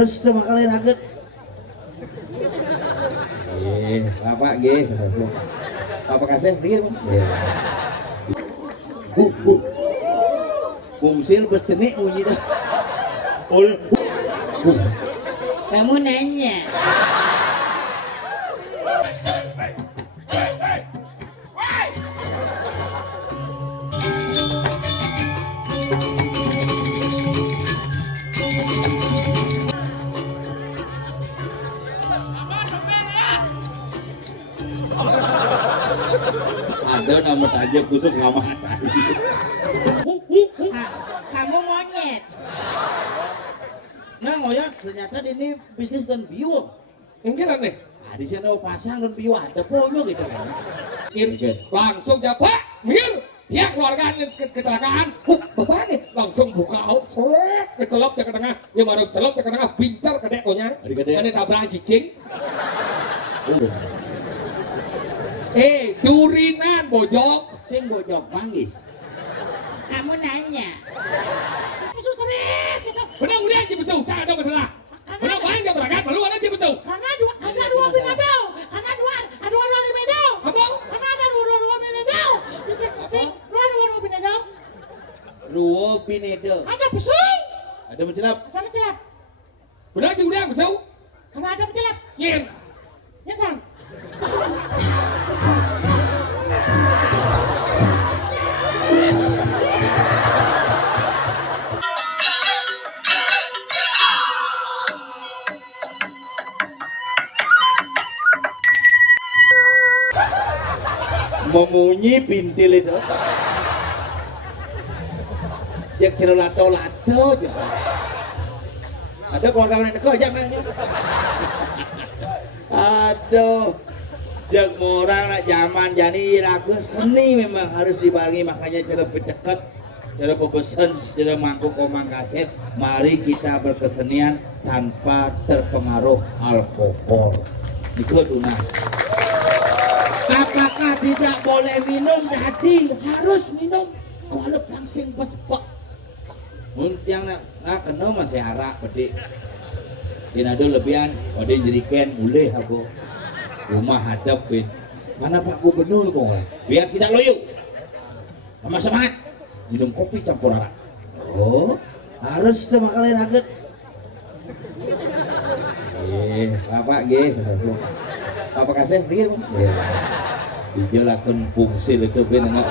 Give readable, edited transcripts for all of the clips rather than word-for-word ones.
harus tuh makalin aget. Bapak guys, Bapak kasih dikit. Bungsil besteni bunyi dah. Kamu nanya. Ada nama aja khusus lama. Kamu monyet. Nah ngoyot ternyata ini bisnis dan bio. Enggak nih. Nah, di sana pasang dan bio ada ponyo gitu kan. Langsung jawab, minggir. Ya keluarga kecelakaan. Bapak nih langsung buka out, kecelop ke tengah. Ya baru celop ke tengah, bincar ke dekonya. Ini tabrak cicing. Durinan bojok. Sing bojok manggis. Kamu nanya. Besok serius kita. Benar aja besok, cak ada masalah. Benar banyak yang berangkat, malu ada aja besok. Karena ada dua pinadau. Karena dua pinadau. Apa? Karena ada dua pinadau. Bisa kopi. Dua pinadau. Ruo pinedo. Ada besok. Ada mencelap. Ada mencelap. Benar juga besok. Karena ada mencelap. Yen. Nyensang. Memunyi pintil itu. Yang cerita lato-lato aja. Ada keluarga mana kau aja mainnya. Aduh, jak orang nak zaman jadi ragu seni memang harus dibarengi, makanya cara berdekat, cara pepesan, cara mangkuk omang kases. Mari kita berkesenian tanpa terpengaruh alkohol. Ikut tunas. Apakah tidak boleh minum? Jadi harus minum. Kalau langsing bespak. Yang nak kena masih arak pedik. Ini ada lebihan, ada jeriken boleh aku. Rumah hadapin. Mana Pak Gubernur kau? Biar tidak loyo. Sama semangat. Minum kopi campur arak. Oh, harus tuh makalin aget. Bapak guys, Bapak kasih dikit. Dia lakon fungsi itu benar.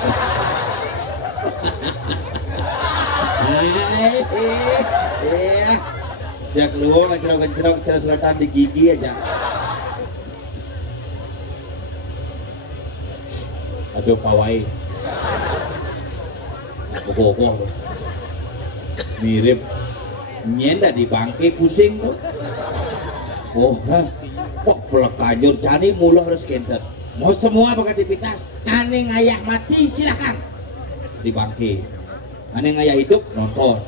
Ya keluar cerok selatan di gigi aja. Aduh pawai. Kokoh tuh. Mirip nyenda di bangke pusing tuh. Oh, pelekanyur cani mulut harus kentet. Mau semua pakai dipitas. Aneh ayah mati silakan di bangke. Aneh ayah hidup nonton.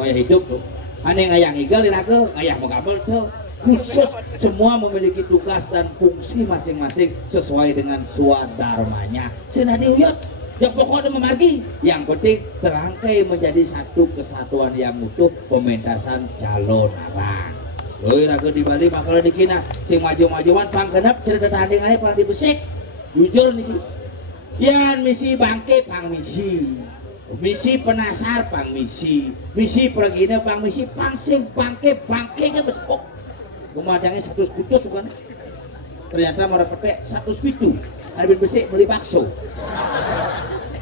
Ayah hidup tuh. Aneh ayah ngigal diraga, ayah mengambil tuh. Khusus semua memiliki tugas dan fungsi masing-masing sesuai dengan swadharmanya. Senadi uyut, yang pokoknya memargi. Yang penting terangkai menjadi satu kesatuan yang utuh pementasan calon arang. Loh, raga di Bali makanya dikina sing maju-majuan panggenep cerita tandingannya pernah dibesek. Jujur nih. Yan misi bangke pang misi. Misi penasar pang misi. Misi pergina pang misi pangsing bangke kan besok. Pemadangnya 100 kutus bukan. Ternyata mau repete 100 pitu. Habis besek beli bakso.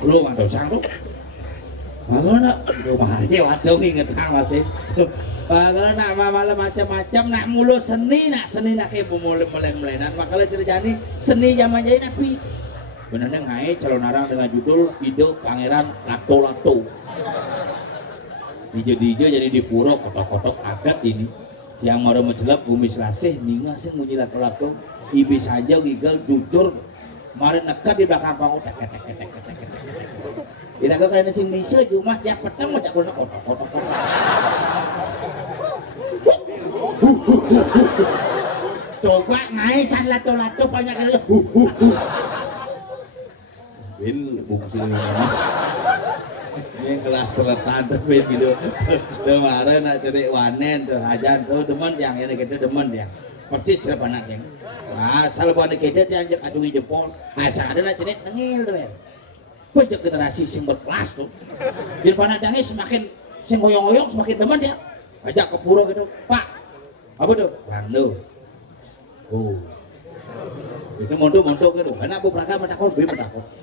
Belum ada sang tuh. Bagaimana? Rumahnya waduh ngetang masih. Bagaimana nak malam macam-macam nak mulu seni nak kayak mulai dan makanya ceritanya seni zaman jadi napi. Benarnya ngai calon arang dengan judul Hidup Pangeran Lato-Lato. Dijo jadi di pura kotok-kotok agat ini. Yang mau mencelap bumi selasih ninga sih munyi lato-lato. Ibi saja gigal jujur. Mari nekat di belakang panggung tek. Tidak ke kalian sing bisa cuma tiap petang macam kono kotok. Coba ngaisan lato-lato banyak kali. Bin bungsu Ini kelas selatan tapi gitu. Kemarin nak cari wanen tuh ajan tuh demen yang ini kita demen yang persis cerepanak yang. Asal buat kita yang acungi jempol. Asal ada nak cari nengil tuh. Banyak generasi sing berkelas tuh. Biar panadangnya semakin sing ngoyong-ngoyong semakin demen dia. Ajak ke pura gitu, Pak. Apa tuh? Rando. Oh. Itu mondok gitu. Karena aku perangkat menakut,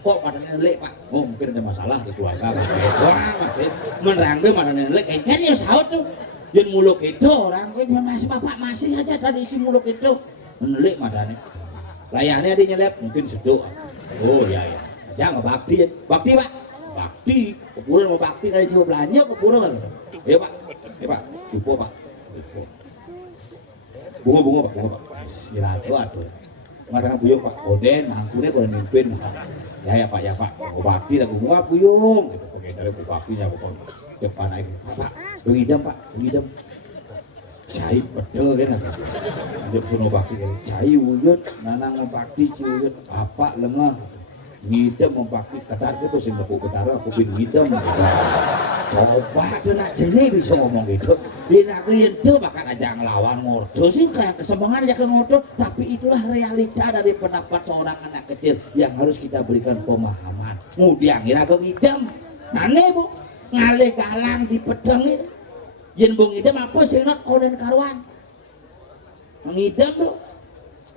kok padanya nelek Pak? Oh mungkin ada masalah di keluarga. Wah masih menerang be padanya nelek. Kan ya saut tuh. Yang muluk itu orang, kok masih bapak masih aja tadi si muluk itu nelek madane. Layarnya dia nyelep mungkin seduk. Oh iya ya. Jangan bakti, bakti Pak. Bakti, kepuran mau bakti kali coba belanja kepuran kan. Iya Pak, iya Pak, Ibu Pak, bunga Pak, istirahat aduh. Kemarin buyung Pak, Oden, mangkunya kalau mimpin. Ya Pak, mau bakti dan bunga buyung. Gitu, pakai dari baktinya pokok depan lagi. Pak, bengidam Pak, bengidam. Cai pedel kan, ada sono bakti, cai wujud, nanang mau bakti ciwujud, apa lengah. Ngidam membakti ketar itu sing tepuk betara aku bin ngidam coba tuh nak jenis bisa ngomong gitu dia aku itu bahkan aja ngelawan ngordo sih kayak kesembangan aja ke ngordo tapi itulah realita dari pendapat seorang anak kecil yang harus kita berikan pemahaman mudiang kira aku ngidam aneh bu ngale galang di pedang itu yen bu ngidam apa sih not konen karuan ngidam tuh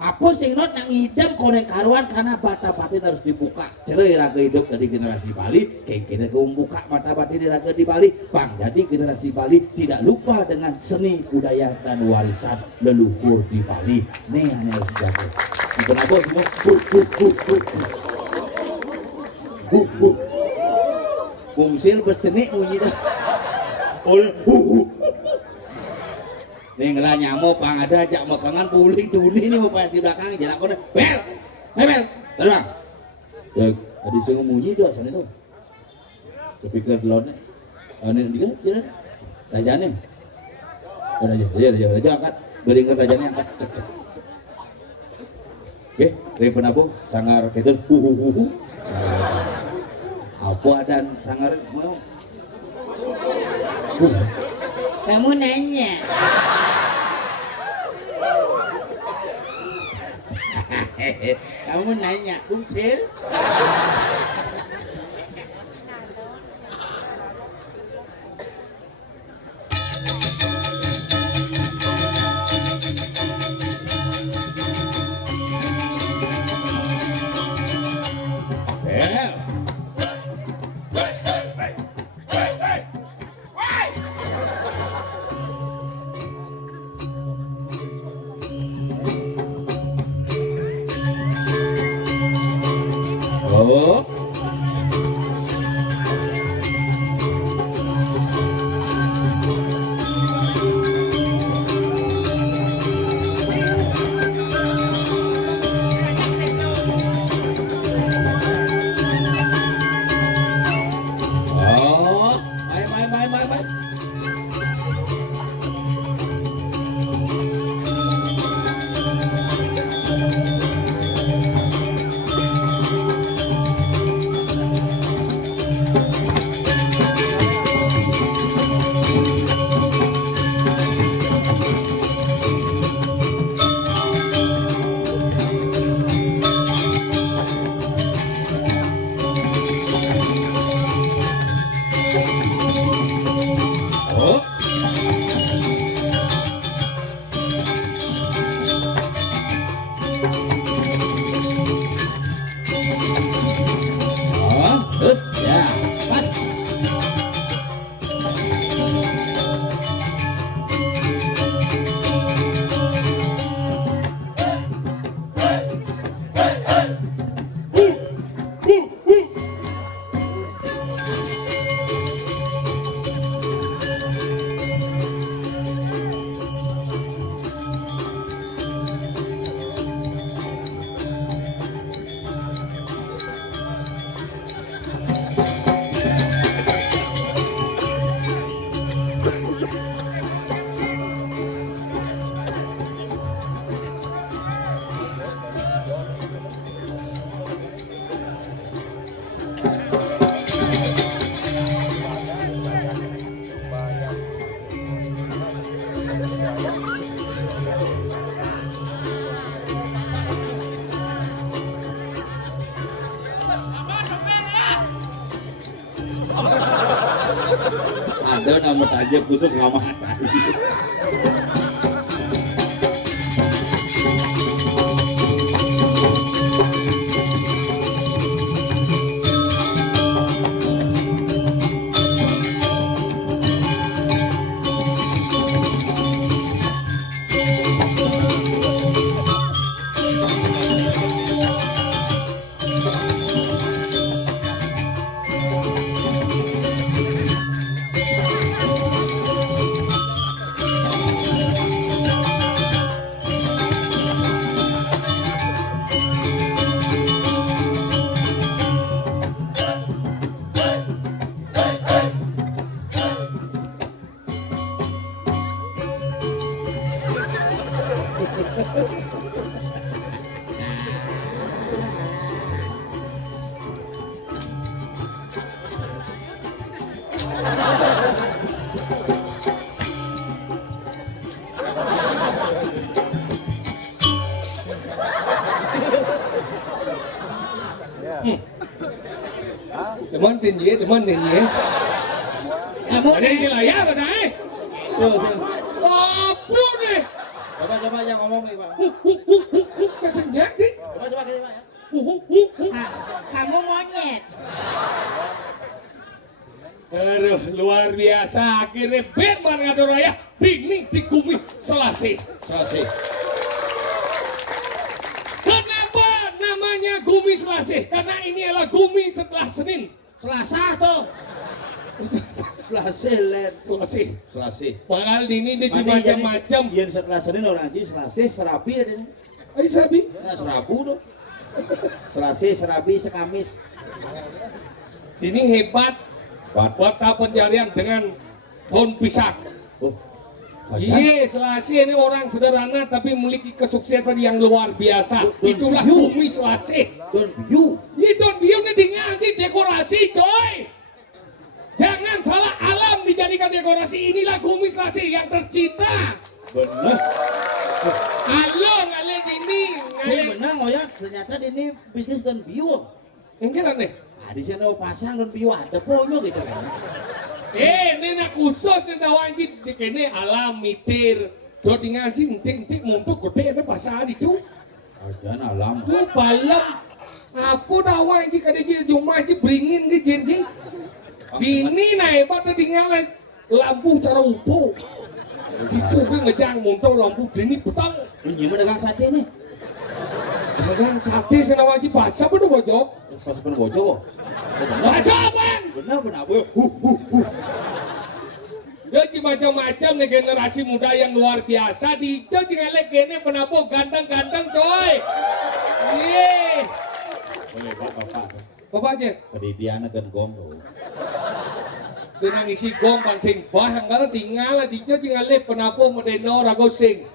apa sih not nang idam korek karuan karena mata batin harus dibuka cerai raga hidup dari generasi Bali kayak kita membuka mata batin di raga di Bali bang jadi generasi Bali tidak lupa dengan seni budaya dan warisan leluhur di Bali nih hanya harus dijaga kenapa semua bungsil bersenik bunyi dah nih ngelah nyamuk pang ada ajak makangan puling duni nih mau di belakang jalan kau bel terang tadi saya ngomongin itu asal itu speaker delonnya ini dia jalan rajanya raja angkat beringat rajanya angkat cek oke dari penabuh sangar kedel apa dan sangar mau Kamu nanya. Kamu nanya, Bungsil? Ada nama aja khusus ngamat. Teman tinggi. Kamu Ada istilah ya Mas Ai. Apa nih? Coba yang ngomong nih, Pak. Kesenjak sih. Coba gini, Pak ya. kamu monyet. Aduh, luar biasa. Akhirnya Batman ngadu raya dingin di Gumi Selasi. Kenapa namanya Gumi Selasi? Karena ini adalah Gumi setelah Senin. Selasa tuh. Selasi. Padahal ini macam-macam. Yang setelah Senin orang Haji Selasi Serabi ada nih. Ayo Sabi. Nah, Serabu tuh. Selasi, Serabi, Sekamis. Ini hebat. Kota pencarian dengan pohon pisang. Oh. Iya, Selasi ini orang sederhana tapi memiliki kesuksesan yang luar biasa. Don Itulah Biu. Bumi Selasi. Don Biu. Ini Don Biu ini tinggal sih dekorasi, coy. Jangan salah alam dijadikan dekorasi. Inilah Bumi Selasi yang tercinta. Bener. Ngale gini, Saya menang oh ya, ternyata ini bisnis Don Biu. enggak nih. Nah, di sana pasang Don Biu ada ponyo gitu kan. Nena khusus nena wajib di kene alam mitir. Do tinggal sih entik muntuk gede ada pasal itu. Ajan alam. Ku balam. Apa dah wajib kada jadi cuma aja beringin ke jenjing. Bini naik pada tinggal lampu cara upo. Itu gue ngejang muntuk lampu dini petang. Ini mah dagang sate nih. Dagang sate sana wajib basah pada bojok. Pas pun bojo. Basah bang. Benar. Dia macam-macam nih generasi muda yang luar biasa. Di itu jangan kene penapo ganteng-ganteng coy. Iya. Boleh bapak. Bapak aja. Tadi dia anak kan gong tuh. Dengan isi gong bang sing bahang kalau tinggal di itu jangan penapo medeno rago sing.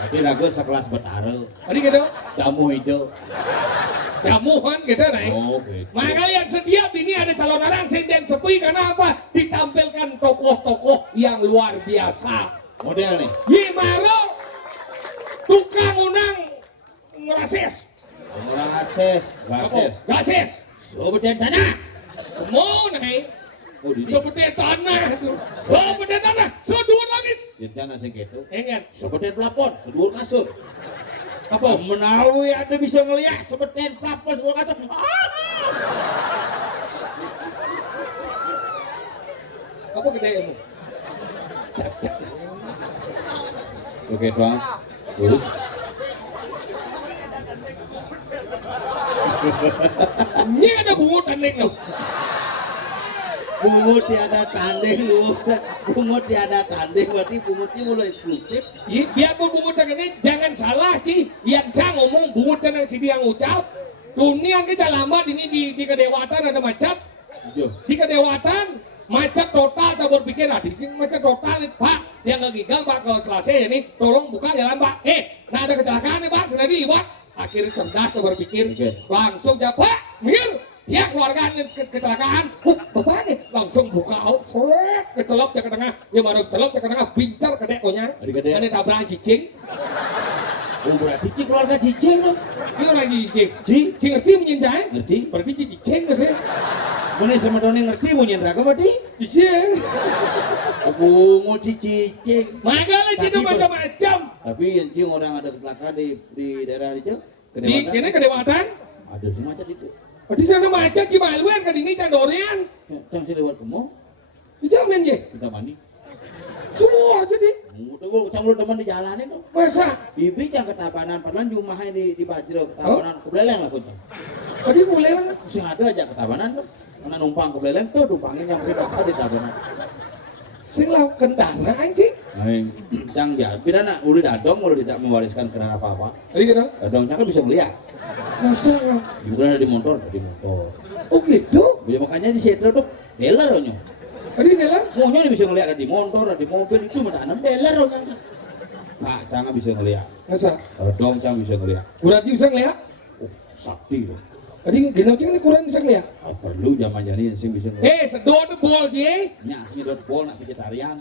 Tapi ragu sekelas betara. Tadi gitu. Tamu hijau. Jamuan gitu naik. Oh, gitu. Maka yang setiap ini ada calon orang sinden sepi karena apa? Ditampilkan tokoh-tokoh yang luar biasa. Model nih. Gimana? Tukang unang ngerasis. Orang gases. Gasis. Sobetan tanah. Mau naik. Oh, di Seperti tanah tuh. Seperti tanah. Sedua lagi. rencana sing gitu. Ingat. Seperti plafon, sedulur kasur. Apa? Menawi ada bisa ngeliat seperti plafon sedulur kasur. Apa gede kamu? Oke, doang. Terus. Ini ada bungut aneh loh. Bungut tiada tanding lu. Bungut tiada tanding berarti bungutnya mulai eksklusif. Biarpun bungut yang ini jangan salah sih. Yang cang ngomong bungut yang si yang ucap. Dunia kita lama ini di kedewatan ada macet. Di kedewatan macet total saya berpikir di sini macet total Pak. Yang ngegigal Pak kalau selesai ini tolong buka jalan Pak. Nah ada kecelakaan nih Pak sendiri Pak. Akhirnya cerdas saya berpikir langsung aja Pak minggir. Dia keluarga kecelakaan, bapak nih langsung buka out, kecelop ke tengah, dia baru celop ke tengah, bincar ke dekonya, ini tabrak cicing. Oh berarti cicing keluarga cicing dong. Ini lagi cicing, cicing ngerti menyenjai? Ngerti. Berarti cicing nggak sih? Muni semedone ngerti mau nyendra ke mati. Iya. Aku mau cicing. Makanya cina macam-macam. Tapi yang cing orang ada kecelakaan di daerah itu. Di ini kedewatan. Ada sih macet itu. Oh, di sana macam Cimaluan kan ini Candorian. Cang sih lewat kemo. Dijamin ya. Kita mandi. Semua jadi. Tunggu, cang lu teman di jalan itu. Masa? Bibi cang ketabanan, padahal rumahnya di Bajro ketabanan kubeleng lah kucing. Tadi boleh lah. Sing ada aja ketabanan tuh. Mana numpang kubeleng tuh numpangin yang pribadi di tabanan. Sing lau kendara anjing. Cang ya, pidana udah dadong kalau tidak mewariskan kenapa apa-apa. Tadi kena. Dadong cang kan bisa melihat. Masa lah. Bukan ada di motor, di motor. Oh gitu. Ya, makanya di setro tuh dealer onyo. Tadi dalam. Maunya bisa ngelihat ada di motor, ada di mobil itu menanam dealer onyo. Nah, cang bisa ngelihat. Masa? Dadong cang bisa ngelihat. Berarti bisa ngeliat. Oh, sakti loh. Tadi genau cing kurang bisa ngeliat. Oh, perlu zaman jadi sing bisa ngelihat. Sedot bol je. Nya asli dot bol nak vegetarian.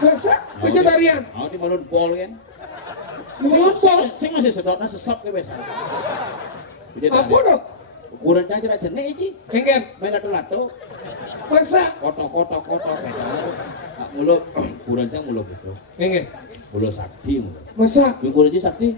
Masa? Vegetarian. Mau di balon bol kan. Mulut bol. Sing masih sedotna sesep ke biasa. Apa dong? Ukuran cang jenak jenek iki. Enggak. Main lato-lato. Masa? Koto. Nak mulut ukuran cang mulut gitu. Enggak. Mulut sakti. Masa? Ukuran cang sakti.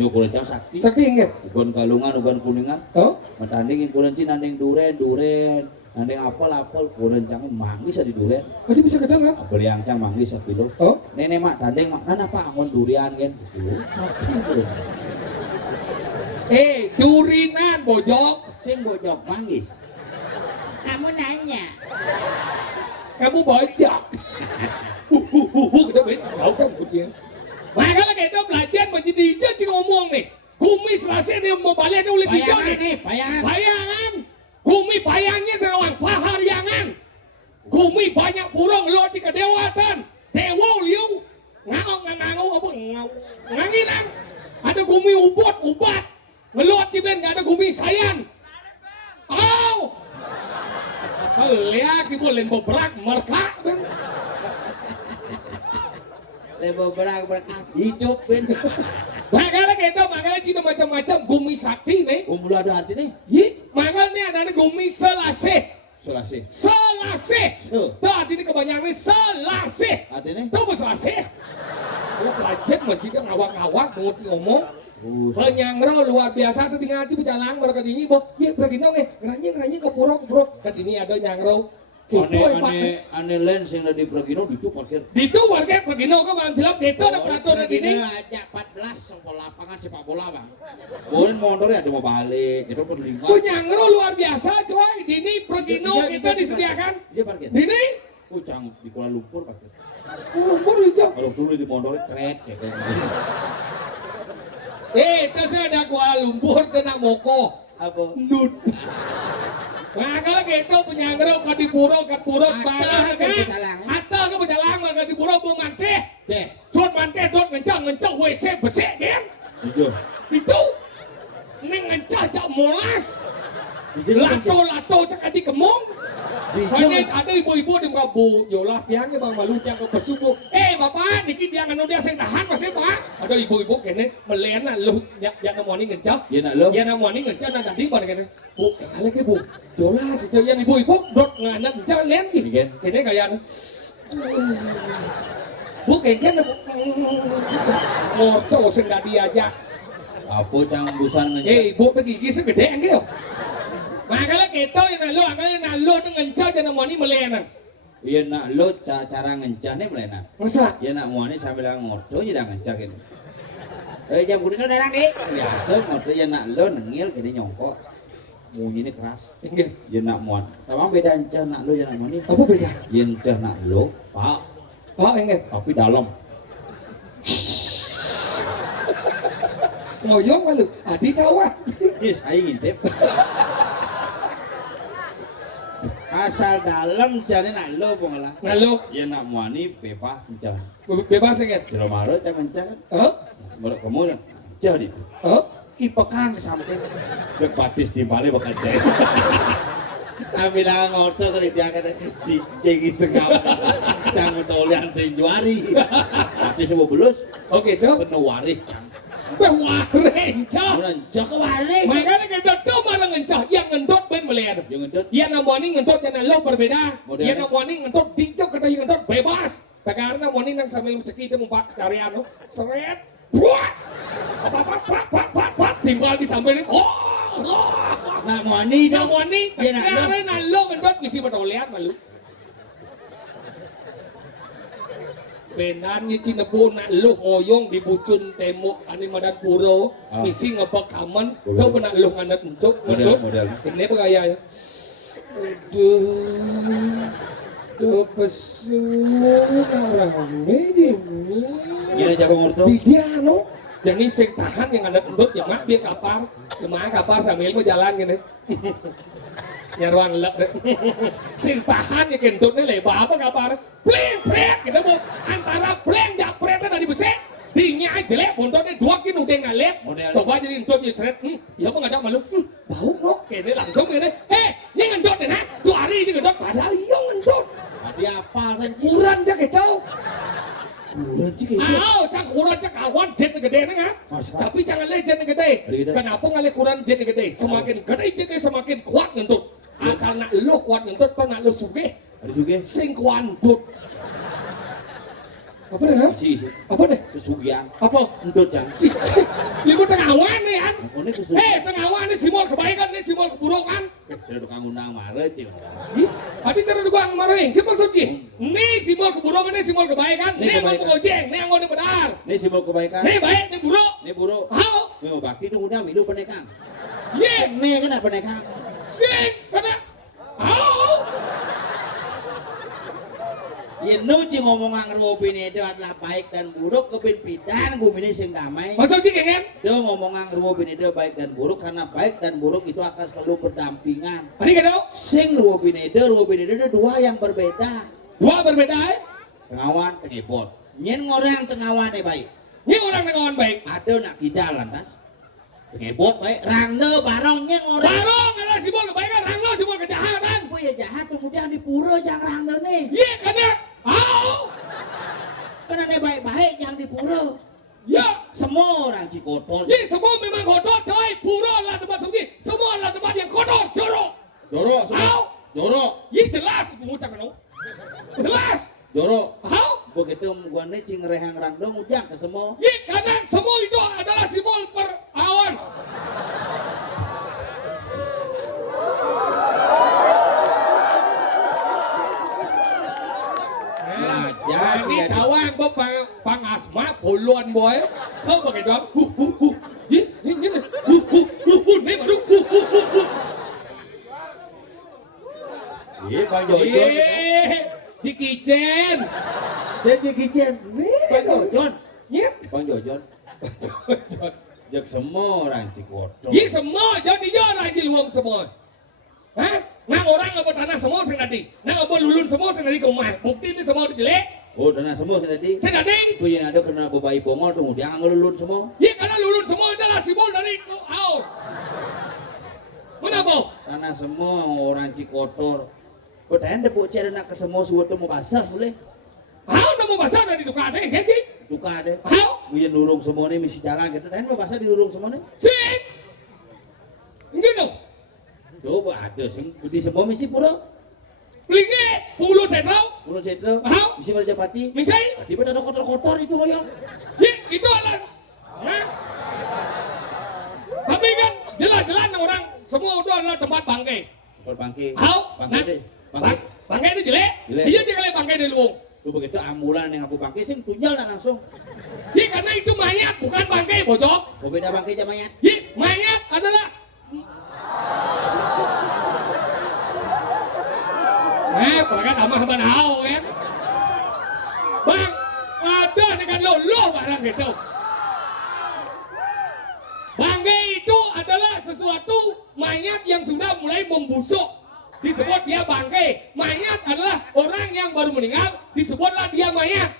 Ukuran cang sakti. Sakti enggak? Ukuran kalungan, ukuran kuningan. Oh? Matanding ukuran cing nanding duren. Nanding apel, ukuran cang manggis di duren. Tadi bisa kedang kan? Apel yang cang manggis 1 kilo. Oh? Nenek mak tanding mak nana pak angon durian kan gitu. Sakti tuh. Durinan bojok. Sing bojok manggis. Kamu nanya. Kamu bojok. Kita main tahu kan kemudian. Makanya kita belajar menjadi dia cing ngomong nih. Kumis rasanya dia mau balik oleh hijau nih. Bayangan. Gumi bayangnya serawang pahariangan. Gumi banyak burung lo di kedewatan. Dewa liu. Ngangong apa nganginan. Ada gumi ubat. Meluat di ben nggak ada gumi sayan. Au. Lihat ibu lembo berak merka ben. Lembo berak hidup ben. Makanya cina macam-macam gumi sakti nih. Umur ada arti nih. Makanya ada gumi selasih. Selase. Tuh artinya kebanyakan selasih. Artinya? Tuh selasih. Lu pelajar menjadi ngawak-ngawak ngomong. Penyangro luar biasa tuh di ngaji berjalan mereka ini boh. Iya begini dong ngeranying ke purok. Kesini ada nyangro. Aneh lens yang ada di Bragino itu parkir. Itu warga Bragino kok bang bilang itu ada peraturan gini. Aja 14 sekolah lapangan sepak bola bang. Kemudian motornya ada mau balik. Itu berlingkar. Penyangro luar biasa coy. Dini Bragino kita disediakan. Dia parkir. Dini. Cang di Kuala Lumpur parkir. Lumpur hijau. Kalau dulu di motornya keren kayak Itu saya ada Kuala Lumpur kena moko. apa? Nut. Nah kalau gitu penyanggrau ke di purok balah kan? Atau ke pejalang ke di purok bu manteh. Dot manteh dot ngencang WC besek kan? Itu. Neng ngencang cak molas. Lato cak adi kemong. Hanya ada ibu-ibu di muka bu jolah tiangnya bang malu tiang ke pesubu. Bapak dikit dia nganu dia saya tahan masih pak. Ada ibu-ibu kene melena lu yang namoni ngencang. Dia namoni ngencang dan tadi pada kene bu kali ke bu jolah si yang ibu-ibu dot nganak ngencang len gitu. Kene kayak bu kene moto senggak diajak. Apa cang busan ngencang? Bu pergi segede enggak? Makanya kita yang nalu itu ngencah jangan mau ni melenan. Iya nak lo cara ngencah ni melenan. Masa? Iya nak mau ni sambil ngoto je dah ngencah gini. Jam kuning tu darang ni. Biasa ngoto ya nak lo nengil gini nyongkok. Bunyi ni keras. Enggak. Ya nak muat. Tamang beda encah nak lo jangan mau ni. Apa beda? Ya encah nak lo pak. Pak enggak. Tapi dalam. Ngoyong malu. Adi kawan. Yes, saya ngintip. Asal dalam jadi nak lo pengelah. Lalu Ya nak muani bebas encah. bebas enggak? Jero maro cang encah kan. Hah? Baru kemudian encah di. Hah? Ki pekang sampai ke batis di balik bakal jadi. Sambil ngotot kali dia kata cing setengah. Cang tolian senjuari. Batis semua belus. Oke tuh. Penuh warik. Waring cah. Kemudian cak warik. Makanya kita tuh mana ngencah yang ngendot ben belian. Yang ngendut. Yang namanya ngentut dan lo berbeda. Model. Yang namanya ngentut dicok kata yang ngentut bebas. Sekarang namanya nang sambil mencekik itu mumpak karya lo. Seret. Buat. Pak. Timbal di samping ini. Oh. Nak mani dong. Namanya Dia nak lo. sekarang lo ngentut misi bertolean malu. Benarnya Cinepo nak lu ngoyong di bucun tembok ani Madan Puro misi ngebak kaman kau nak lu nganet encuk Model. ini apa gaya ya aduh pesu rame jimi Gini jago ngurto. di dia no jadi sing tahan yang nganet encuk yang mak dia kapar sambil mau jalan gini nyaruan lep deh sing tahan ya kentutnya lebar apa kapar pleng gitu bu antara pleng japret tadi besek dinya jelek buntutnya dua kilo udah ngalep coba jadi kentutnya seret ya apa nggak ada malu bau no kayaknya langsung gini ini ngentut deh nah tuh hari ini ngentut padahal iya ngentut Dia apa saja. kurang aja gitu Kurang cik. cang kurang cak kawan jet gede nih kan tapi jangan lihat jet gede kenapa nggak lihat kurang jet gede semakin gede jetnya semakin kuat ngentut asal nak lu kuat ngentut apa nak lu sugih Ada juga. sing kuantut apa deh kan? Isi. Apa deh? Kesugihan. Apa? Entut jangan. Cici ini tengawan nih kan? Ini kesugihan. Tengawan nih simbol kebaikan nih simbol keburukan Cerita kamu nang marah cik. tadi cara dua ngemarin kita maksudnya nih simbol keburukan nih simbol kebaikan Nih nih mau kebaikan. ngojeng nih mau benar Ini simbol kebaikan. nih baik nih buruk Ini buruk. hao Ini mau bakti itu udah milu penekang. ye Ini kena penekang. sing kena hao Ya nuci ngomong ngerupin itu adalah baik dan buruk kepimpinan gue ini sing damai. maksudnya kan? Dia ngomong ngerupin itu baik dan buruk karena baik dan buruk itu akan selalu berdampingan. Tadi kan? Sing rupin itu dua yang berbeda. Dua berbeda Tengawan, tengebot. Nyen orang tengawan baik. ini orang tengawan baik Ada nak kita lantas. Tengebot baik. Rangno barong nyen orang. barong adalah simbol kebaikan ranglo simbol kejahatan Aku ya jahat kemudian di pura yang rangno nih. ye kena hao Karena dia baik-baik yang di pura. ya Semua orang Cikotor. ini semua memang kotor coy pura lah tempat suci semua lah tempat yang kotor jorok Jorok semua. hao Jorok. ini jelas pengucap kan jelas Jorok. hao Begitu gua nih cing rehang rangdong ujang ke semua. ini karena semua itu adalah simbol perawan jadi tawang po pang asma puluhan boy kau pakai doang ini baru Iya Bang Jojon. Cikicen Jadi kicen. Bang Jojon. nyet Bang Jojon. Jak semua orang Cikotor. ini semua jadi orang di luang semua hah nang orang nggak tanah semua senadi nang nggak lulun semua senadi ke rumah bukti ini semua jelek Oh, dana semua tadi. senadi Itu yang ada kena bebai bongol tuh dia ngelulun semua. ya karena lulun semua adalah simbol dari au mana po Karena semua orang Cikotor. Betain deh buat cari nak ke semua suatu mau basah boleh. au nama bahasa dari duka ada yang jadi Duka deh. au Bukan durung semua nih misi jalan gitu. Dan mau basah di durung semua nih. sih gitu Coba ada sih di semua misi pura. Pelingi, puluh sentral, Pura cetro. Hah? Misi Marjapati. misai, Tiba ada kotor-kotor itu hoyong. itu adalah, nah. Tapi kan jelas-jelas orang semua itu adalah tempat bangkai. Berbangke. Hau, Bangke deh. Bangke. bangkai itu jelek, Jelek. dia jelek bangkai di luung. Tuh begitu ambulan yang aku bangke sing tunjal lah langsung. Iya karena itu mayat bukan bangkai bocok. Berbeda bangke jamanya. Iya mayat adalah. Perangkat sama sama hau kan. Bang, ada dengan lo barang gitu. Bangkai itu adalah sesuatu mayat yang sudah mulai membusuk. Disebut dia bangkai. Mayat adalah orang yang baru meninggal. Disebutlah dia mayat.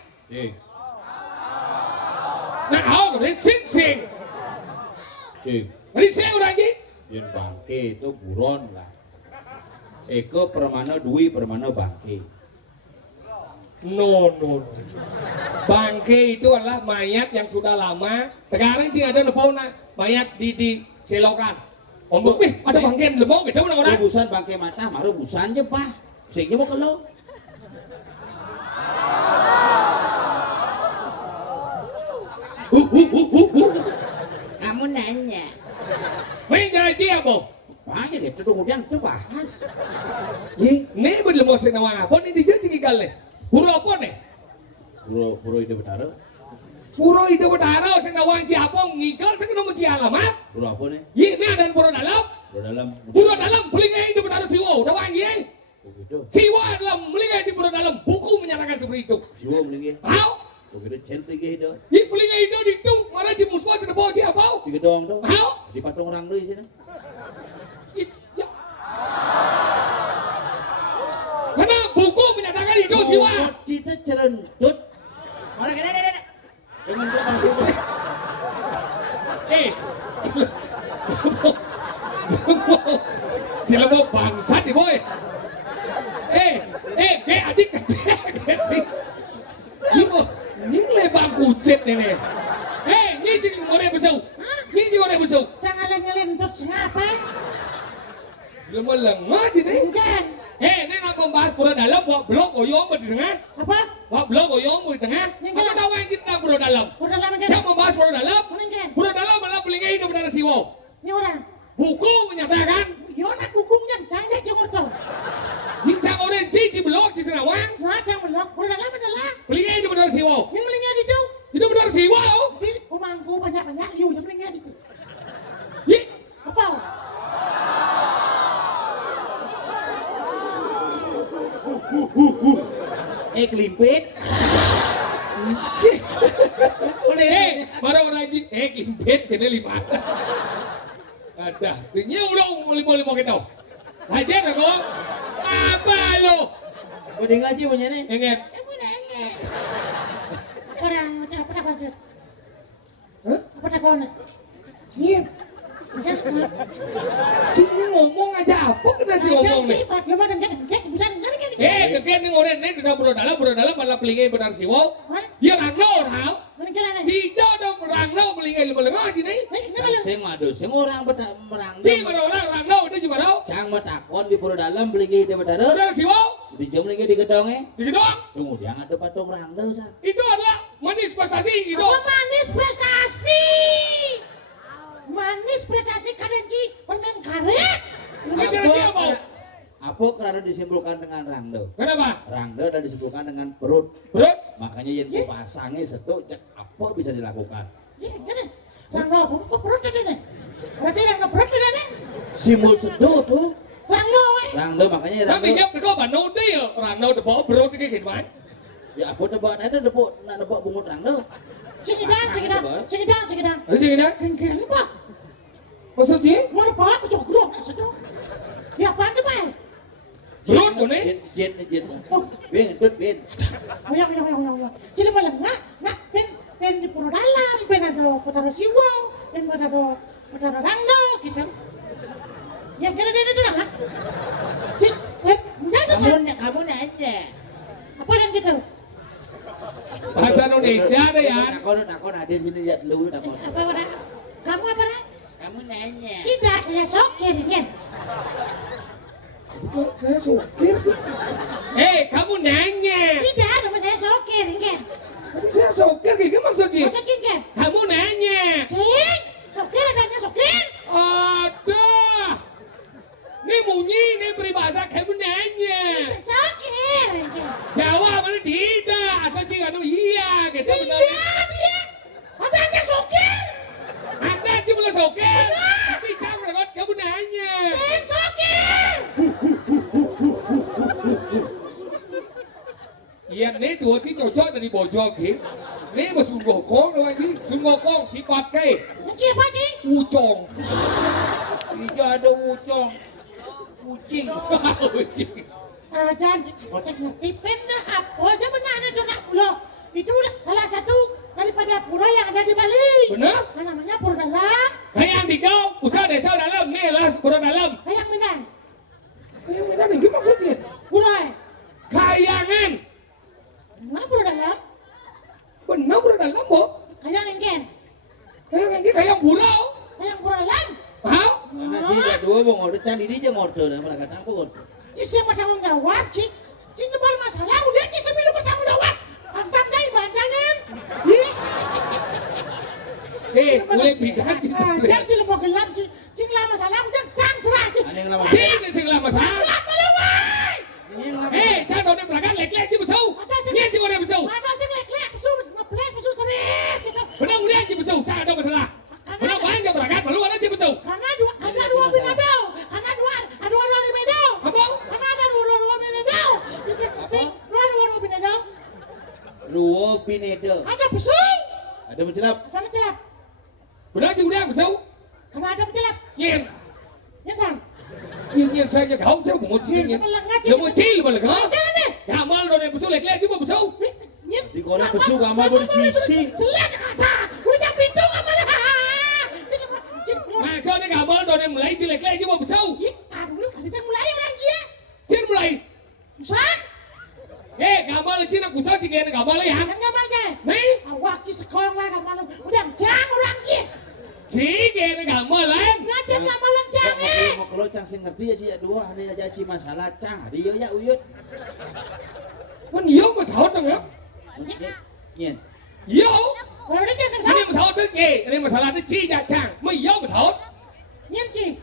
Nah, hau ini sing. Sing. Ini sing orang ini. Yen bangke itu buron lah. Eko permana dui permana bangke. No. Bangkai itu adalah mayat yang sudah lama. Sekarang sih ada nepona mayat di selokan. Ombok nih, ada bangkean lemong gitu mana orang? Rebusan bangke mata, mah rebusan aja pak. Pusingnya mau kalau. Kamu nanya. Main jalan dia apa? Banyak gitu dong udah tuh bahas. Ini belum mau senawang apa nih dijadi gigal nih? Puro apa nih? Puro ide benar. Puro ide betara senawang ciapong ngigal sekenemu cialamat. Puro apa nih? Ini ada puro dalam. Puro dalam. Puro dalam pelingnya ide betara siwo. Udah wangi. Begitu. Siwo adalah melingnya di puro dalam. Buku menyatakan seperti itu. Siwa melingnya. How? Begitu centri gitu. Di pelingnya itu mana cimuspa sudah bawa ciapau? Di gedong dong. How? Di patung orang dulu di sini. Ya. Karena buku menyatakan itu siwa. Cita cerentut. Orang kena. Dengan dia masih. Sila mo bangsa di boy. Kayak adik. Ini lebang kucet nih. Ini jadi orang besar. Ini orang besar. Jangan ngelentut ngapa? Sila mo lengah jadi. Enggak. Ini nak membahas pura dalam, buat blok oyong di tengah. Apa? Buat blok oyong di tengah. Apa tahu yang kita pura dalam? Udah lama kan? Jangan membahas pura dalam. Meninggal. Pura dalam malah pelingnya hidup dari siwo. Ini orang. Buku menyatakan Yona kukungnya jangan jengor dong. bintang orang cici blok cici nawang. Nah, jangan belok. Udah lama adalah. Pelingnya hidup dari siwo. Yang melingkar itu. Hidup dari siwo. Di rumahku banyak liu yang melingkar itu. Ih, Apa? Kelimpit. baru orang ini, kimpit kena lima. Ada, ini udah lima kita. Aja nak kau, apa lo? Udah ngaji punya nih. Ingat, Kamu nanya. Orang apa nak kau? Hah? Apa nak kau? Iya, Ya, sini ngomong aja apa kena sih ngomong nih? Cepat, lu mau dengar bisa dengar kan? Dekat nih orang ini sudah bro dalam malah pelingnya benar siwo. Hah? Dia rangno tau, Melingkar apa? tidak dong rangno pelingnya lebih sini. Sing madu, sing orang berang. Si baru orang rangno itu cuma tau. Cang matakon di puro dalam beli ide benar. Benar siwo, Di jam lagi di gedongnya. di gedong. Kemudian ada patung rangda san. Itu adalah manis prestasi itu. Apa manis prestasi? Manis prestasi kalian Ci permen karet. Bukan cara dia mau. Apa karena disimpulkan dengan rangda? Kenapa? Rangda dan disebutkan dengan perut. Perut? Makanya yang pasangnya setu cek apa bisa dilakukan. Iya, kan? Rangno, kok perut ada nih? Berarti rangno perut ada nih? Simbol setu tuh. Rangno, Rangda makanya Tapi rangda. dia kau bandau dia orang nau depo perut kayak gitu kan? Ya apa tebak ada tebak nak tebak bungut rangda. Segedang. Ada sih ini? Gengkel Pak. Maksudnya? Mau apa? Aku jogrok sedang. Ya apaan deh, Pak? Perut tuh nih? Jet. Bin itu bin. Ya. Jadi malah nggak pen di puro dalam, pen ada potaro siwo, pen ada potaro rangno gitu. Ya kira-kira. Cik, jangan Kamu nanya. apa dan gitu? Bahasa Indonesia ada ya? Takon hadir sini lihat lu takon. Apa orang? Kamu apa orang? Kamu nanya. Tidak, saya sokir kan. Saya sokir. Kamu nanya. Tidak, nama saya sokir kan. Tadi saya sokir kayak gimana maksudnya? Masa cingkan? Kamu nanya. Cing, sokir adanya sokir. Ada. Ini bunyi, ini peribahasa kamu nanya. Sokir kan. Jawabannya tidak. Atau sih anu iya gitu. Iya. Adanya sokir. Ada cuma sokir. Tapi kamu kamu nanya. Cing, sokir. Iya nih dua sih cocok dari bojong sih. Nih sungguh kong lagi, sungguh kong dipakai Siapa cing? ucong. Iya ada wucong. Kucing. Ucing. Jangan cek ngerti pena apa aja benar itu nak pulau. Itu salah satu daripada pura yang ada di Bali. Benar? Namanya Pura Dalam. Hayang dikau, usaha desa dalam nih lah pura dalam. Hayang Minang. Hayang mana nih? Gimana maksudnya? Pura. Kayangan. Mana Pura Dalam? Benar pura dalam bo. Hayang Engken. Hayang ini kayang burau. Hayang Pura Dalam. Hah? Karena sih dua bang order candi dia ngorder dah malah kata aku. Ci siapa tanggung jawab Ci? Ci lebar masalah udah Ci sambil bertanggung jawab. Antang dai banjangan. Boleh bidan Ci. Jangan Ci lebar gelap Ci. Ci lah masalah udah cang serah Ci. Aneh lama. Ci sing lah masalah. Melewai. Jangan dong belakang lek-lek Ci besau. Dia Ci boleh besau. Ada sing lek-lek pesu ngeples pesu serius gitu. Benar udah Ci besau. Jangan dong masalah. Benar banyak belakang malu ada Ci besau. Karena ada dua binatang. Karena dua binatang. Apa? Karena ada dua binatang. Bisa kuping dua binatang. Ruo pinedo. Ada pesu. Ada mencelap. Ada mencelap. Benar Ci udah besau. Karena ada mencelap. Nyen. Nhân sang. Nyen saya nya kau chứ một chi nyen. Chứ một chi mà là cái. Jalan deh. Ya mal đồ này besau lek-lek chứ besau. Nhân. Di kolam pesu kamar bersisi. Jelek apa? Udah jam pintu apa lah? Mà sao cái gà mal đồ này lấy chứ lek-lek chứ besau. Aduh, kali saya mulai orang dia. Chứ mulai. Sang. Gà mal chứ nó besau chứ cái gà mal ya. Kan nggak malnya. Nih, Awak di sekolah lah nggak malu. Udah jang orang dia. chỉ cái gà mal lên. Ngajak nggak malam jang Mau kalau cang sing ngerti ya sih dua hari aja ci masalah cang dia ya uyut. Có nhiều mà sao đâu nhá. Nyen. Nhiều. Kalau dia jang Ini mà sao được gì? Ini masalah nó chi ya chang. Mới nhiều mà sao. Nhân chi.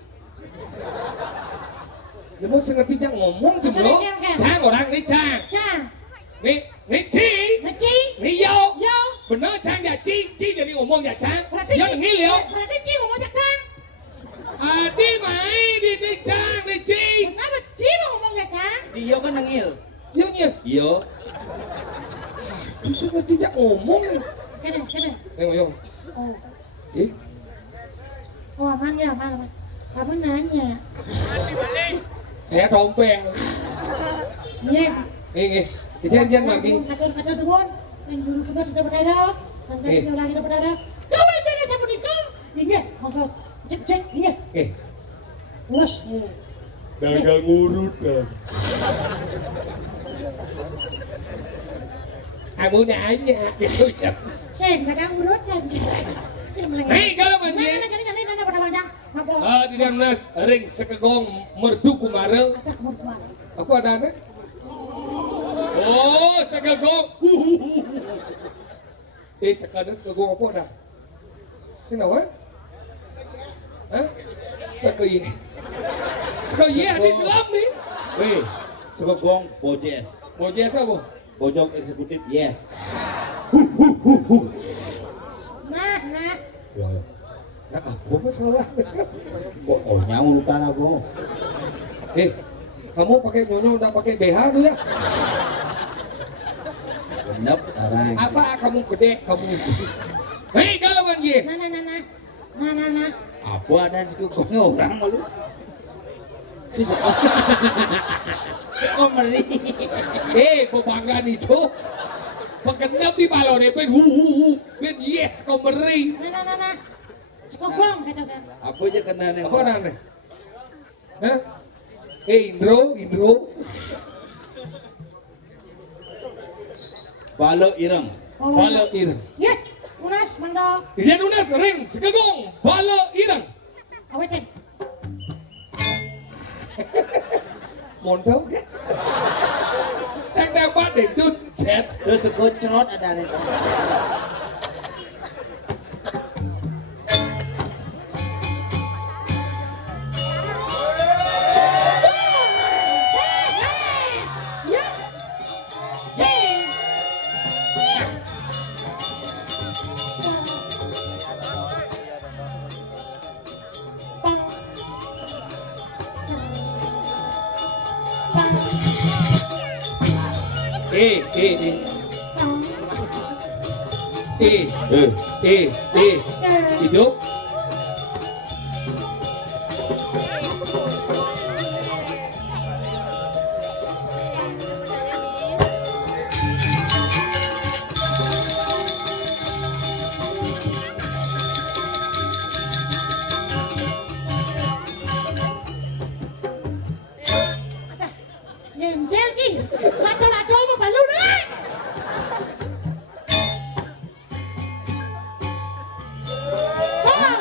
Semua sengerti jangan ngomong cembro. Chang orang ni chang. Jang. Ni chi. Ngaji. Ni yo. Yo. Benar chang ya chi. Chi jadi ngomong ya chang. Berarti Yo dengi liu. Berarti chi ngomong jak jang. Di mai di chang di chi. Kenapa chi ngomong jak jang? Dia kan nangil. Yo nhiều. Yo. Chú sengerti jangan ngomong. Kene. Yo. Oh. Eh, Aman ya, aman. Kamu nanya. saya dompeng. Iya. Jangan lagi. Kata duluan. Yang dulu kita tidak berdadak. Sampai kita lagi tidak berdadak. Kau yang beda sama nikah. Ingat, ngos. Cek. Ingat. Terus. Dagang urut kan. Kamu nanya. Sen, dagang urut dan. Hei, kalau banjir. Nanya pada banyak. Di dalam nas ring sekegong merdu kumarel. Kata kamu kemana? Aku ada anak. Oh, sekegong. Sekarang sekegong apa ada? Kenapa? Hah? Sekei. Sekei ada Islam nih. Weh, sekegong bojes. Bojes apa? Bojong eksekutif yes. Nah. Nah, apa masalah? Oh nyawa lupa aku. Kamu pakai nyonya udah pakai BH tuh ya? Benar sekarang. Apa kamu gede kamu? Hei, kalau banjir. Nah. Apa ada sekegong orang malu? Komedi. Kebanggaan itu. Pagkanap di balo deh, ben yes, komeri. Nah. Sekobong katakan. Apa aja kena nih? Apa namanya? Hah? Indro. Balo ireng. Balo ireng. Ya, unas mando. Dia nunas ring, sekegong, balo ireng. Awetin. Mondok ya? Đang bắt để đun chết. Terus sekocot ada nih. Hidup. Nyenjel ki. Lado mau balu deh. Ah.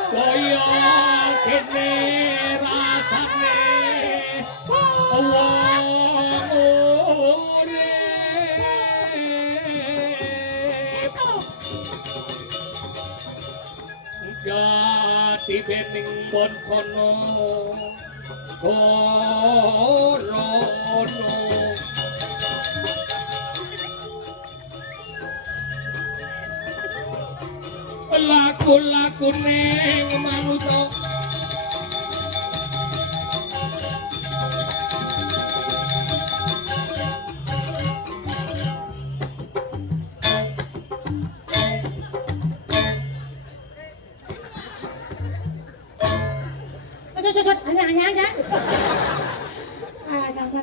Gati bening boncono Gorono Laku-laku neng manusia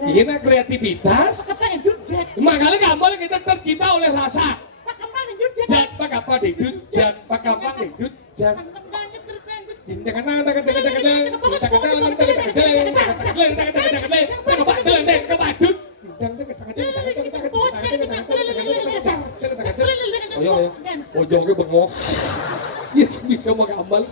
Ini kreativitas. Makanya gampang kita tercipta oleh rasa. Jangan pakai apa didut, jangan pakai apa didut, jangan. Ojongnya bengok. Bisa mengambal.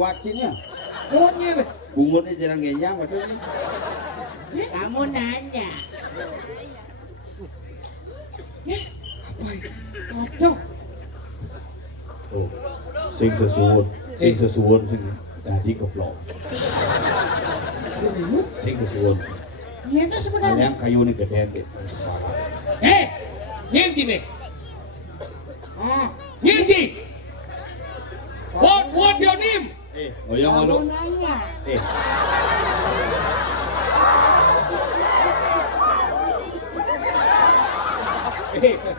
Wacinnya, Bunyi bungutnya jarang genyang, maksudnya. Kamu nanya. Aduh, Oh, sing sesuwun, sing tadi keplok. Sing sesuwun. iya tuh sebenarnya. Yang kayu nih gedean deh, sekarang. Nyenti nih. Nyenti. What's your name? Oyong malu. Nanya.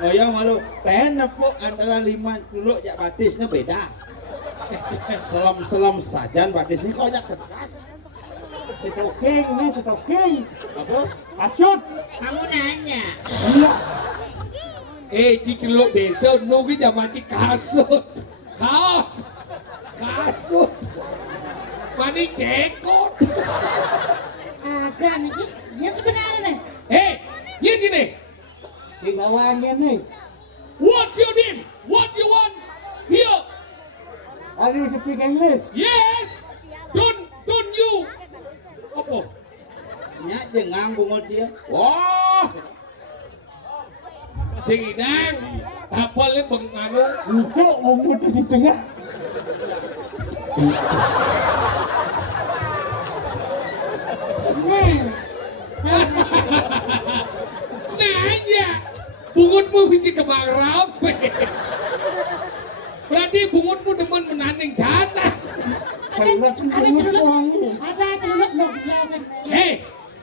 Oyong malu. Pengen nepuk antara 50 jak batisnya beda. Selam-selam sajan batis ini kok jak keras. Setoking nih, setoking. Apa? Kasut. Kamu nanya. Iya. Ciceluk desa nunggu zaman kasut. Kaos. Kasut. Mani cekot. Agak nih, yang sebenarnya nih. Ini gini. Di bawahnya nih. What's your name? What you want? Here. Are you speak English? Yes. Don't you. Apa? Nya jengang bungut dia. Wah. Sing inang. Apalnya benganu. Untuk memutih di tengah. Nanya. Bungutmu bisa kemang rapi. Berarti bungutmu demen menanding jana. Karena celuluk wangi. Ada celuluk mau dilawan.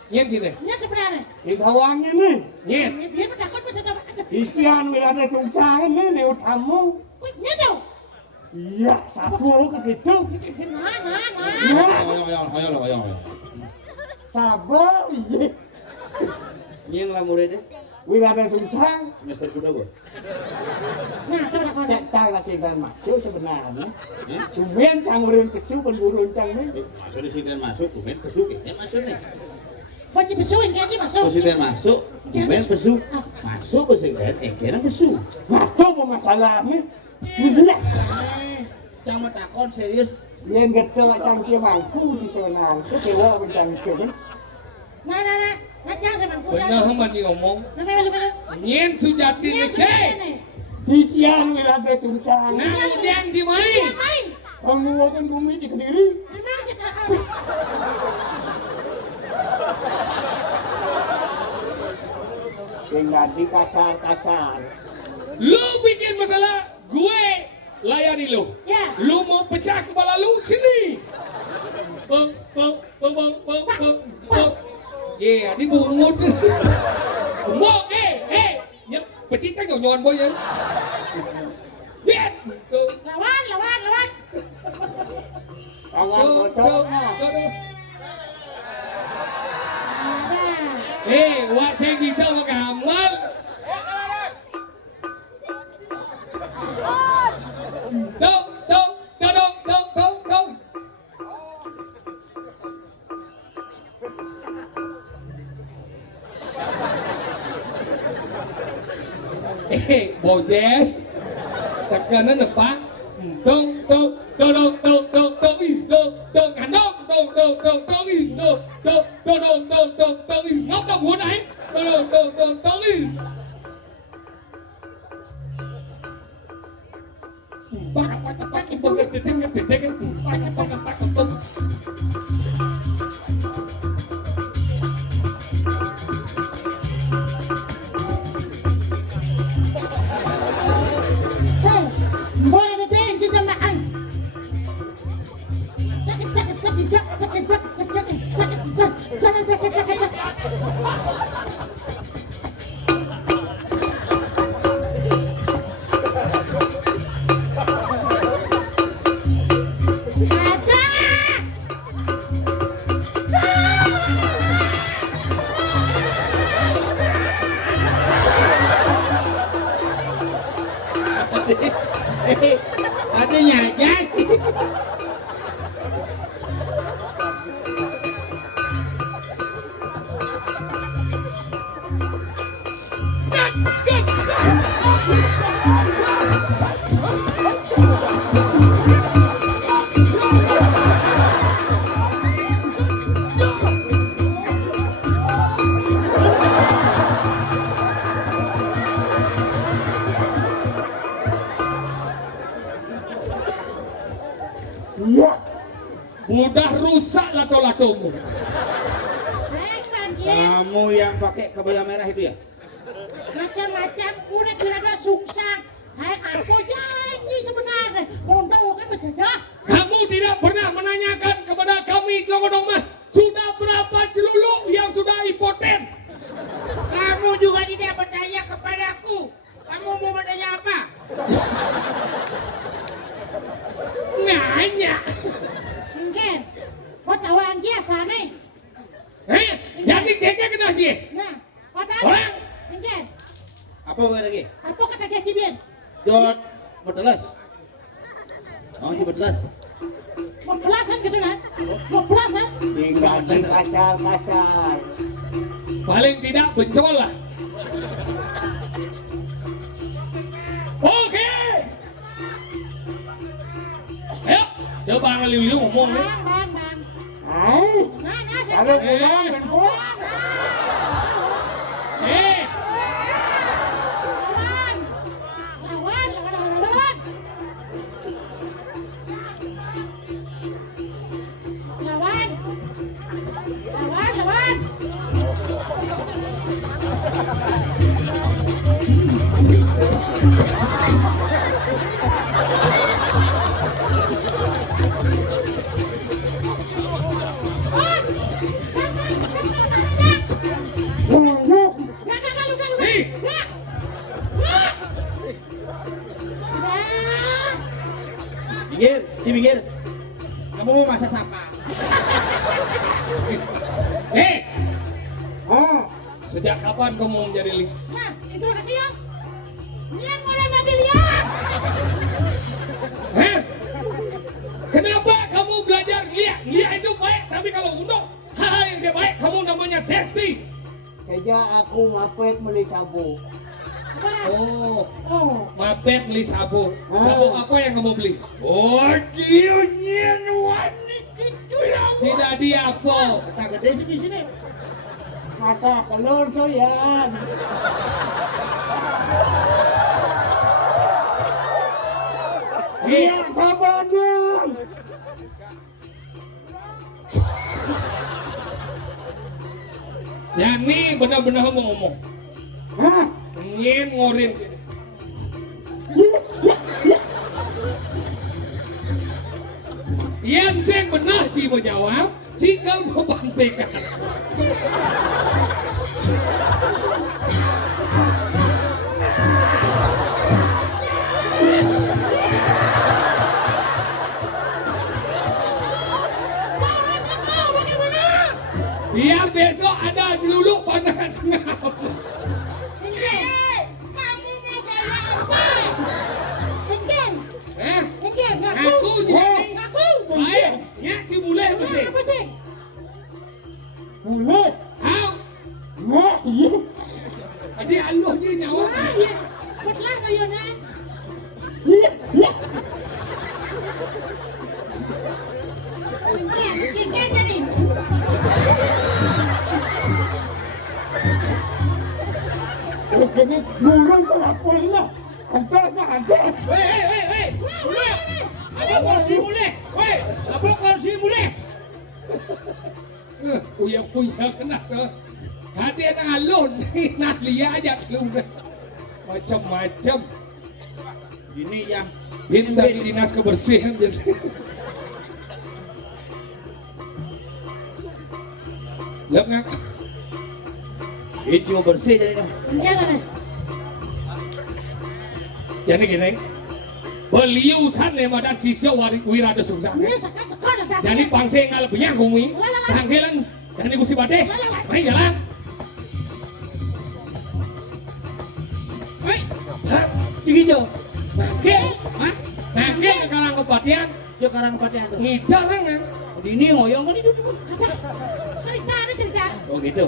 Nyen sini. Yang sebenarnya. Di bawahnya nih. Nyen. Biar takut bisa dapat aja. Isian ada sungsangan nih, nih utamu. Wih, nyedo. Iya, satu ke situ. Ayo. Sabar, iya. Nyeng lah muridnya. Ada sungsang. Semester kuda gua. Nah, kalau Cek tahu lagi dan masuk sebenarnya. Cuman canggurin kesu penurun canggurin. Masuk di sini masuk, kumen pesuk. Masuk nih. Wajib besuin kan masuk. Presiden masuk, kumen pesuk. Masuk presiden, kira pesuk. Masuk masalahnya. Bila. Cuma takon serius. Yang getel cangkir mampu di sana. Ketewa mencangkir. Nah, macam sama aku. Bener mani ngomong. Bener. Nyen sujati Yang nih. sebenarnya. Sisian ada sungsang. Nah udah si main. Main. Penguapan bumi di Kediri. Memang kita Tinggal di kasar-kasar. Lu bikin masalah, gue layani lu. Ya. Lu mau pecah kepala lu sini. Bang. Iya, ini bungut. Bungut, ya pecinta nyon boy ya. Lihat. lawan. Tangan kosong. Ada. Wak saya bisa mengamal. Dong. Bojes. Sekarang apa? Dong, Boleh betul sudah makan. Sakit. Ada nyajak. Iya. udah rusak lato-latomu. Hebat ya. Kamu yang pakai kebaya merah itu ya? Macam-macam udah kira sukses. Hai aku janji sebenarnya. Mondok kan berjajah. Kamu tidak pernah menanyakan kepada kami Longodong Mas, sudah berapa celuluk yang sudah impoten? Kamu juga tidak bertanya kepadaku. Kamu mau bertanya apa? Nanya. Mungkin. Kau tahu anggia sana. sih. Nah, kata Orang. Engken. Apa lagi? Apa kata dia kibien? Jod bertelas. Oh, coba telas. Mau belasan gitu nah. Mau belasan. Tinggal kacar-kacar. Paling tidak bencol lah. Oke. Ayo, coba ngeliu-liu ngomong nih. Bang. Hai, Nah, kalau siapa? kurang yang kuat. Lawan. Nih, Minggir, minggir. Kamu mau masak apa? Ah, sejak kapan kamu menjadi ling? Nah, itu kasih ya. Yang mau nanti lihat. Hah? Kenapa kamu belajar lihat? Lihat itu baik, tapi kalau untuk hal-hal yang tidak baik, kamu namanya Desti. sejak aku mapet beli sabu. Oh, Oh, mapet beli sabuk. Sabuk apa yang kamu beli? Oh, dia wani gitu lah. Tidak dia apa? Tak gede sih di sini. Mata telur soyan. Iya, kabarnya. Yang ini benar-benar ngomong. Hah? Ngin ngorin. Yang sen benar Ci menjawab, cikal membantikan. Biar besok ada celuluk panas ngap. kamu mau gaya apa? Engken. Eh, Engken, aku jadi Aku. baik. Ya, Ci mulai mesti. Apa sih? Mulut. Hau, Nah, iya. adi aluh je nyawa. Ah, ya. Setelah bayarnya. Iya, iya. Engken jadi. Ini mulut kelapuannya. Antara ada. Hei. Apa kursi mulai? Hei, apa kursi mulai? Puya kena so. Hati anak alun, nak lihat aja keluar. Macam-macam. Ini yang Minta di dinas kebersihan jadi. Lep ngak. ini cuma bersih jadi dah. Engken. Jadi gini. Beliau sana madan sisya wirada sungsang. Ini sekarang ada Jadi bangsa yang lebihnya kumi. Tangkelan dan ibu si bade. Main jalan. Hei, tinggi jauh. Tangkel. Tangkel ke kalang kepatian. Dia karang patihan tuh. Ngidar kan. Ini ngoyong kan itu. Cerita. Oh gitu.